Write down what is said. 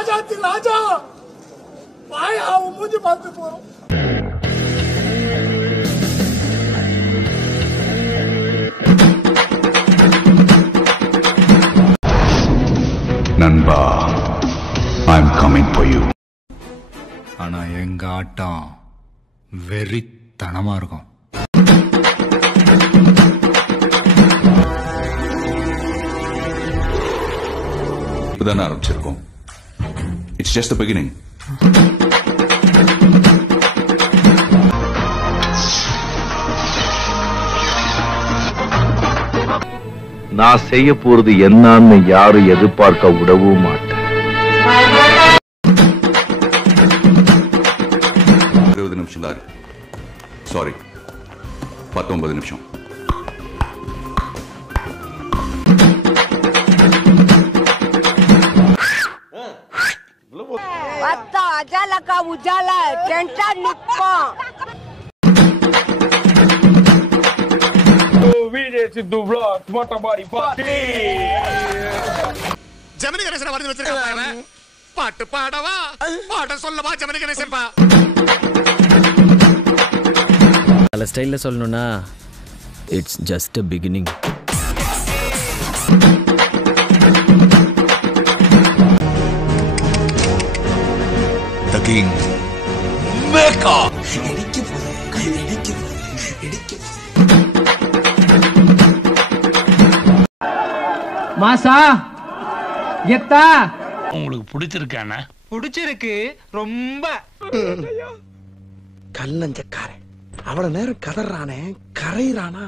ராஜாத்தின் ராஜா வாயா மூஞ்சி பார்த்து போறோம். நண்பா, I'm coming for you. ஆனா எங்க ஆட்டம் வெறித்தனமா இருக்கும். இப்பதான் ஆரம்பிச்சிருக்கோம். It's just the beginning. நான் செய்ய போறது என்னன்னு யாரும் எதிர்பார்க்க விடவும் மாட்டேன். 20 நிமிஷம் தான். சாரி, 19 நிமிஷம். Atta ajala ka ujala tenta nippa. Video சித்து vlog மொட்டை மாடி பாட்டி. ஜெமினி கணேசன் வரது வச்சிருக்காங்க. பாட்டு பாடவா பாட சொல்லவா ஜெமினி கணேசன் பா. நல்ல ஸ்டைல்ல சொல்லணும்னா it's just a beginning. The king. Mecca. மாசா எத்தா உங்களுக்கு பிடிச்சிருக்கானே? பிடிச்சிருக்கு ரொம்ப. கல்லஞ்சக்காரன் அவ்வளவு நேரம் கதறானே கரையிறானா?